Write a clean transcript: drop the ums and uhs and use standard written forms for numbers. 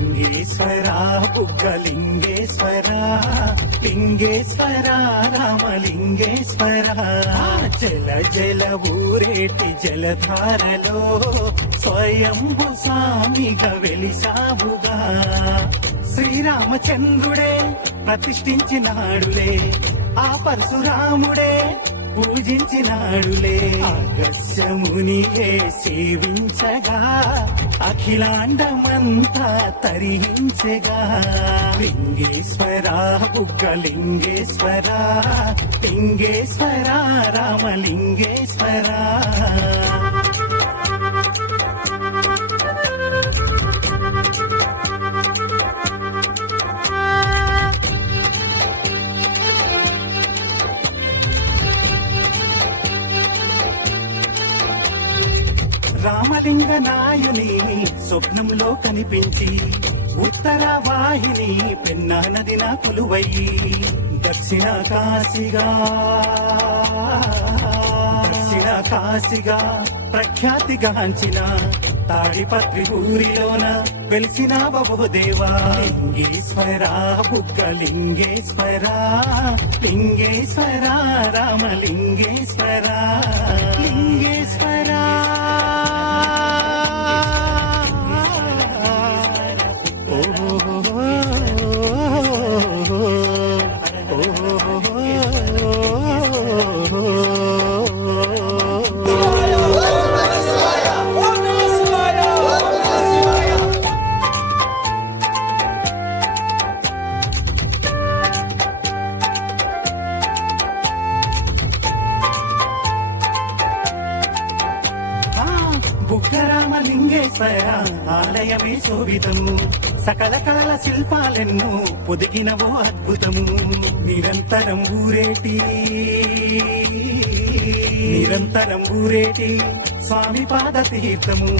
లింగేశ్వర బుగ్గలింగేశ్వర లింగేశ్వర రామలింగేశ్వర జల జల ఊరేటి జలధారలో స్వయంభు స్వామిగా వెలిసావుగా శ్రీరామచంద్రుడే ప్రతిష్ఠించినాడులే ఆ పరశురాముడే పూజించినాడులే అగస్యమునియే సేవించగా అఖిలాండమంతా తరించగా లింగేశ్వర బుగ్గలింగేశ్వర లింగేశ్వర రామలింగేశ్వర రామలింగ నాయుని స్వప్నంలో కనిపించి ఉత్తర వాహిని పెన్నా నదిన కొలువయ్యి దక్షిణ కాశీగా ప్రఖ్యాతిగాంచిన తాడిపత్రి ఊరిలోన వెలిసిన బహుదేవా లింగేశ్వర బుగ్గలింగేశ్వర లింగేశ్వర రామలింగేశ్వర లింగేశ్వర బుగ్గరామలింగేశ్వర ఆలయమే శోభితము సకల కళల శిల్పాలెన్నో పొదిగినవో అద్భుతము నిరంతరం ఊరేటి స్వామి పాద తీర్థము